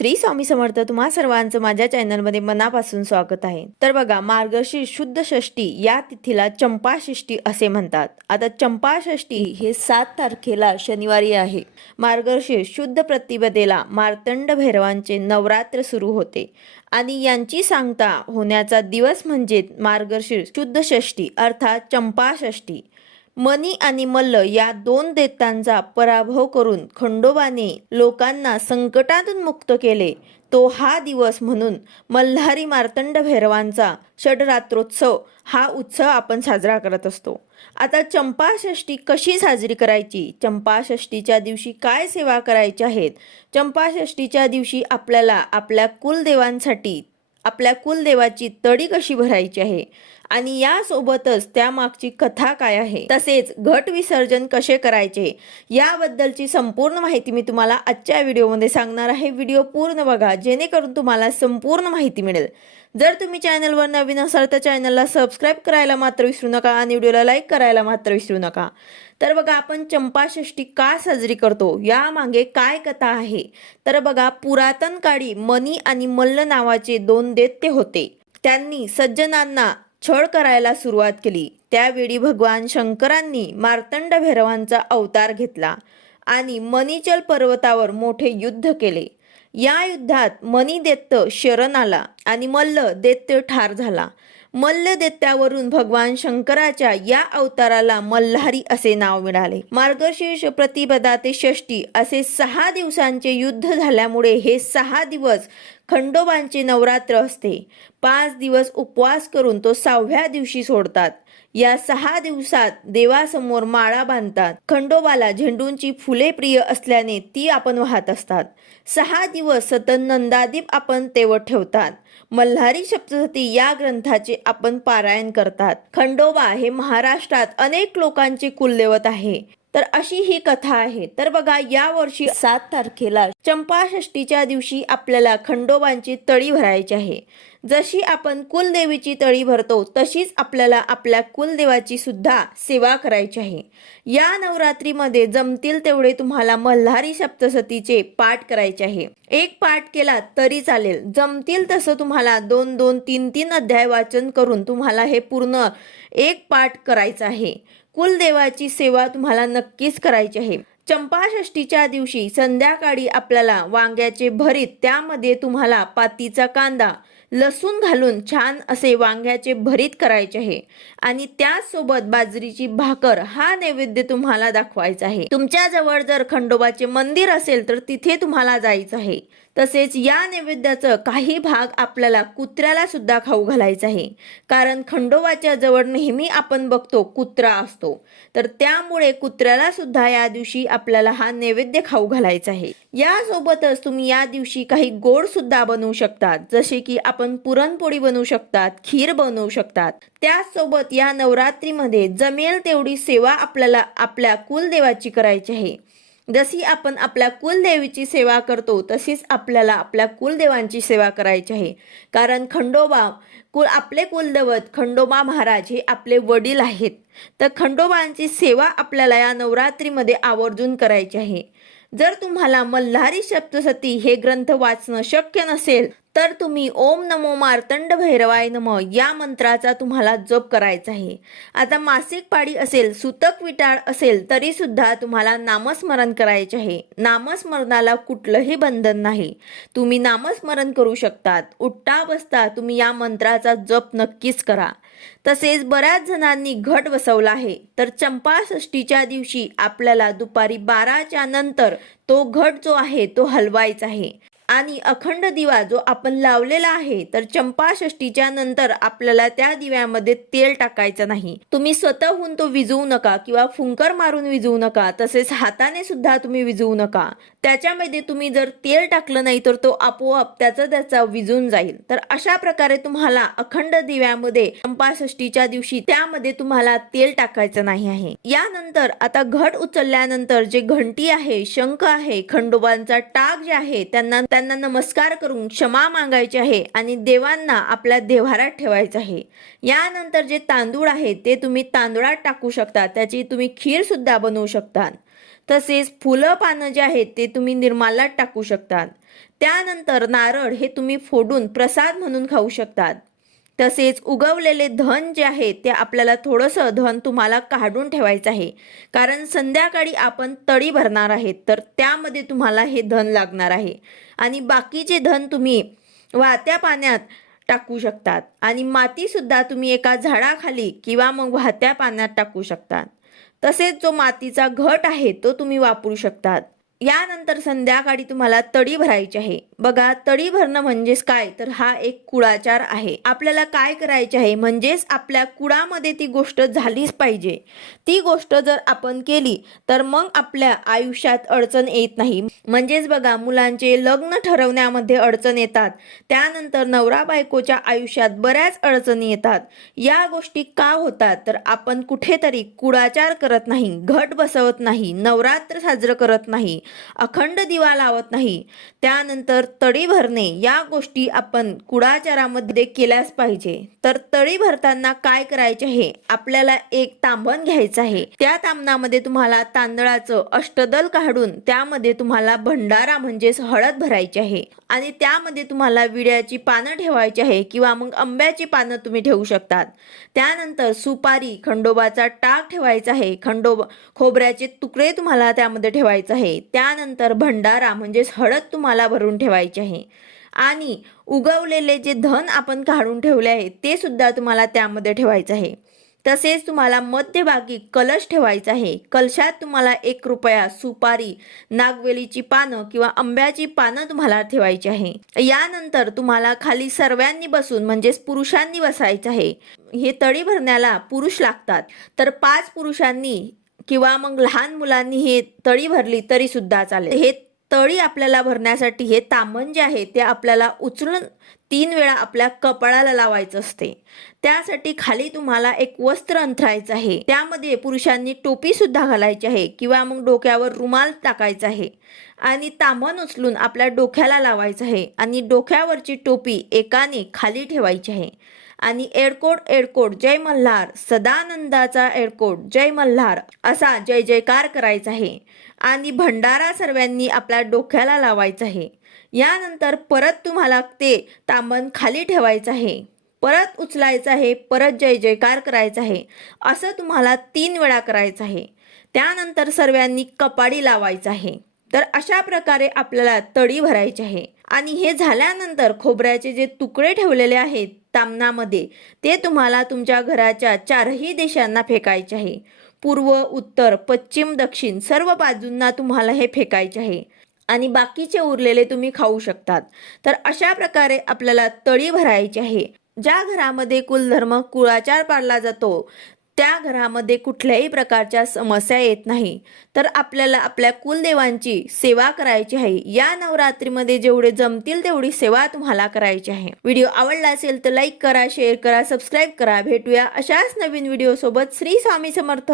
श्री स्वामी समर्थ तुम्हा सर्वांचं माझ्या चॅनलमध्ये मनापासून स्वागत आहे तर बघा मार्गशी शुद्ध षष्टी या तिथीला चंपाषष्टी असे म्हणतात आता चंपाषष्टी हे सात तारखेला शनिवारी आहे मार्गशी शुद्ध प्रतिपदेला मार्तंड भैरवांचे नवरात्र सुरू होते आणि यांची सांगता होण्याचा दिवस म्हणजे मार्गशीर्ष शुद्ध षष्टी अर्थात चंपाषष्टी मनी आणि मल्ल या दोन देतांचा पराभव करून खंडोबाने लोकांना संकटातून मुक्त केले तो हा दिवस म्हणून मल्हारी मार्तंड भैरवांचा षडरात्रोत्सव हा उत्सव आपण साजरा करत असतो आता चंपाषष्ठी कशी साजरी करायची चंपाषष्ठीच्या दिवशी काय सेवा करायच्या आहेत चंपाषष्ठीच्या दिवशी आपल्याला आपल्या कुलदेवांसाठी आपल्या कुलदेवाची तडी कशी भरायची आहे आणि यासोबतच त्यामागची कथा काय आहे तसेच घट विसर्जन कसे करायचे याबद्दलची संपूर्ण माहिती मी तुम्हाला आजच्या व्हिडिओमध्ये सांगणार आहे व्हिडिओ पूर्ण बघा जेणेकरून तुम्हाला संपूर्ण माहिती मिळेल जर तुम्ही चॅनलवर नवीन असाल तर चॅनलला सबस्क्राईब करायला मात्र विसरू नका आणि व्हिडिओला लाईक करायला मात्र विसरू नका तर बघा आपण चंपाषष्टी का साजरी करतो यामागे काय कथा आहे तर बघा पुरातन काळी मनी आणि मल्ल नावाचे दोन दैत्य होते त्यांनी सज्जनांना छळ करायला सुरुवात केली त्यावेळी भगवान शंकरांनी मार्तंड भैरवांचा अवतार घेतला आणि मनीचल पर्वतावर मोठे युद्ध केले या युद्धात मणिदेत्त शरण आला आणि मल्ल देत्य ठार झाला मल्लदेत्यावरून भगवान शंकराच्या या अवताराला मल्हारी असे नाव मिळाले मार्गशीर्ष प्रतिपदा ते षष्टी असे सहा दिवसांचे युद्ध झाल्यामुळे हे सहा दिवस खंडोबांचे नवरात्र असते पाच दिवस उपवास करून तो सहाव्या दिवशी सोडतात या सहा दिवसात देवासमोर माळा बांधतात खंडोबाला झेंडूंची फुले प्रिय असल्याने ती आपण वाहत असतात सहा दिवस सतत नंदादीप आपण तेवत ठेवतात मल्हारी सप्तशती या ग्रंथाचे आपण पारायण करतात खंडोबा हे महाराष्ट्रात अनेक लोकांचे कुलदैवत आहे तर अशी ही कथा आहे तर बघा या वर्षी सात तारखेला चंपाषष्टीच्या दिवशी आपल्याला खंडोबांची तळी भरायची आहे जशी आपण कुलदेवीची तळी भरतो तशीच आपल्याला आपल्या कुलदेवाची सुद्धा सेवा करायची आहे या नवरात्रीमध्ये जमतील तेवढे तुम्हाला मल्हारी सप्तसतीचे पाठ करायचे आहे एक पाठ केला तरी चालेल जमतील तसं तुम्हाला दोन दोन तीन तीन अध्याय वाचन करून तुम्हाला हे पूर्ण एक पाठ करायचा आहे कुलदेवाची सेवा तुम्हाला नक्कीच करायची आहे चंपाषष्टीच्या दिवशी संध्याकाळी आपल्याला वांग्याचे भरीत त्यामध्ये तुम्हाला पातीचा कांदा लसूण घालून छान असे वांग्याचे भरीत करायचे आहे आणि त्यासोबत बाजरीची भाकर हा नैवेद्य तुम्हाला दाखवायचा आहे तुमच्या जवळ जर खंडोबाचे मंदिर असेल तर तिथे तुम्हाला जायचं आहे तसेच या नैवेद्याचं काही भाग आपल्याला कुत्र्याला सुद्धा खाऊ घालायचा आहे कारण खंडोबाच्या जवळ नेहमी आपण बघतो कुत्रा असतो तर त्यामुळे कुत्र्याला सुद्धा या दिवशी आपल्याला हा नैवेद्य खाऊ घालायचा आहे यासोबतच तुम्ही या दिवशी काही गोड सुद्धा बनवू शकतात जसे की आपण पुरणपोळी बनवू शकतात खीर बनवू शकतात त्याचसोबत या नवरात्रीमध्ये जमेल तेवढी सेवा आपल्याला आपल्या कुलदेवाची करायची आहे जशी आपण आपल्या कुलदेवीची सेवा करतो तशीच आपल्याला आपल्या कुलदेवांची सेवा करायची आहे कारण खंडोबा कुल आपले कुलदैवत खंडोबा महाराज हे आपले वडील आहेत तर खंडोबांची सेवा आपल्याला या नवरात्रीमध्ये आवर्जून करायची आहे जर तुम्हाला मल्हारी सप्तसती हे ग्रंथ वाचणं शक्य नसेल तर तुम्ही ओम नमो मार्तंड भैरवाय नम या मंत्राचा तुम्हाला जप करायचा आहे आता मासिक पाळी असेल सुतक विटाळ असेल तरी सुद्धा तुम्हाला नामस्मरण करायचे आहे नामस्मरणाला कुठलंही बंधन नाही तुम्ही नामस्मरण करू शकतात उठता बसता तुम्ही या मंत्राचा जप नक्कीच करा तसेच बऱ्याच जणांनी घट बसवला आहे तर चंपाषष्टीच्या दिवशी आपल्याला दुपारी बाराच्या नंतर तो घट जो आहे तो हलवायचा आहे आणि अखंड दिवा जो आपण लावलेला आहे तर चंपाषष्टीच्या नंतर आपल्याला त्या दिव्यामध्ये तेल टाकायचं नाही तुम्ही स्वतःहून तो विजवू नका किंवा फुंकर मारून विजवू नका तसेच हाताने सुद्धा तुम्ही विजवू नका त्याच्यामध्ये तुम्ही जर तेल टाकलं नाही तर तो आपोआप त्याचा त्याचा विजून जाईल तर अशा प्रकारे तुम्हाला अखंड दिव्यामध्ये चंपाषष्टीच्या दिवशी त्यामध्ये तुम्हाला तेल टाकायचं नाही आहे यानंतर आता घट उचलल्यानंतर जे घंटी आहे शंख आहे खंडोबांचा टाक जे आहे त्यांना त्यांना नमस्कार करून क्षमा मागायची आहे आणि देवांना आपल्या देव्हारात ठेवायचं आहे यानंतर जे तांदूळ आहे ते तुम्ही तांदूळात टाकू शकता त्याची तुम्ही खीर सुद्धा बनवू शकता तसेच फुलं पानं जे आहेत ते तुम्ही निर्मालात टाकू शकतात त्यानंतर नारळ हे तुम्ही फोडून प्रसाद म्हणून खाऊ शकतात तसेच उगवलेले धन जे आहे ते आपल्याला थोडंसं धन तुम्हाला काढून ठेवायचं आहे कारण संध्याकाळी आपण तळी भरणार आहेत तर त्यामध्ये तुम्हाला हे धन लागणार आहे आणि बाकीचे धन तुम्ही वाहत्या पाण्यात टाकू शकतात आणि मातीसुद्धा तुम्ही एका झाडाखाली किंवा मग वाहत्या पाण्यात टाकू शकतात तसेच जो मातीचा घट आहे तो तुम्ही वापरू शकतात यानंतर संध्याकाळी तुम्हाला तडी भरायची आहे बघा तडी भरणं म्हणजेच काय तर हा एक कुळाचार आहे आपल्याला काय करायचे आहे म्हणजेच आपल्या कुळामध्ये ती गोष्ट झालीच पाहिजे ती गोष्ट जर आपण केली तर मग आपल्या आयुष्यात अडचण येत नाही म्हणजेच बघा मुलांचे लग्न ठरवण्यामध्ये अडचण येतात त्यानंतर नवरा बायकोच्या आयुष्यात बऱ्याच अडचणी येतात या गोष्टी का होतात तर आपण कुठेतरी कुळाचार करत नाही घट बसवत नाही नवरात्र साजरं करत नाही अखंड दिवा लावत नाही त्यानंतर तळी भरणे या गोष्टी आपण कुडाचारामध्ये केल्याच पाहिजे तर तळी भरताना काय करायचे आहे आपल्याला एक तांबण घ्यायचं आहे त्या तांबणामध्ये तुम्हाला तांदळाचं अष्टदल काढून त्यामध्ये तुम्हाला भंडारा म्हणजेच हळद भरायची आहे आणि त्यामध्ये तुम्हाला विड्याची पानं ठेवायची आहे किंवा मग आंब्याची पानं तुम्ही ठेवू शकतात त्यानंतर सुपारी खंडोबाचा टाक ठेवायचा आहे खंडोबा खोबऱ्याचे तुकडे तुम्हाला त्यामध्ये ठेवायचं आहे त्या त्यानंतर भंडारा म्हणजेच हळद तुम्हाला भरून ठेवायची आहे आणि उगवलेले जे धन आपण काढून ठेवले आहे ते सुद्धा तुम्हाला त्यामध्ये ठेवायचं आहे तसेच तुम्हाला मध्यभागी कलश ठेवायचा आहे कलशात तुम्हाला एक रुपया सुपारी नागवेलीची पानं किंवा आंब्याची पानं तुम्हाला ठेवायची आहे यानंतर तुम्हाला खाली सर्वांनी बसून म्हणजेच पुरुषांनी बसायचं आहे हे तळी भरण्याला पुरुष लागतात तर पाच पुरुषांनी किंवा मग लहान मुलांनी हे तळी भरली तरी सुद्धा चालेल हे तळी आपल्याला भरण्यासाठी हे तामण जे आहे ते आपल्याला उचलून तीन वेळा आपल्या कपाळाला लावायचं असते त्यासाठी खाली तुम्हाला एक वस्त्र अंथरायचं आहे त्यामध्ये पुरुषांनी टोपी सुद्धा घालायची आहे किंवा मग डोक्यावर रुमाल टाकायचा आहे आणि तामण उचलून आपल्या डोक्याला लावायचं आहे आणि डोक्यावरची टोपी एकाने खाली ठेवायची आहे आणि एडकोट एडकोट जय मल्हार सदानंदाचा एडकोट जय मल्हार असा जय जयकार करायचा आहे आणि भंडारा सर्वांनी आपल्या डोक्याला लावायचा आहे यानंतर परत तुम्हाला ते तांबन खाली ठेवायचं आहे परत उचलायचं आहे परत जय जयकार करायचा आहे असं तुम्हाला तीन वेळा करायचं आहे त्यानंतर सर्वांनी कपाडी लावायचं आहे तर अशा प्रकारे आपल्याला तडी भरायची आहे आणि हे झाल्यानंतर खोबऱ्याचे जे तुकडे ठेवलेले आहेत तामनामध्ये ते तुम्हाला तुमच्या घराच्या चारही देशांना फेकायचे आहे पूर्व उत्तर पश्चिम दक्षिण सर्व बाजूंना तुम्हाला हे फेकायचे आहे आणि बाकीचे उरलेले तुम्ही खाऊ शकतात तर अशा प्रकारे आपल्याला तळी भरायची आहे ज्या घरामध्ये कुलधर्म कुळाचार पाळला जातो त्या घरामध्ये कुठल्याही प्रकारच्या समस्या येत नाही तर आपल्याला आपल्या कुलदेवांची सेवा करायची आहे या नवरात्रीमध्ये जेवढे जमतील तेवढी सेवा तुम्हाला करायची आहे व्हिडिओ आवडला असेल तर लाईक करा शेअर करा सबस्क्राईब करा भेटूया अशाच नवीन व्हिडिओ सोबत श्री स्वामी समर्थ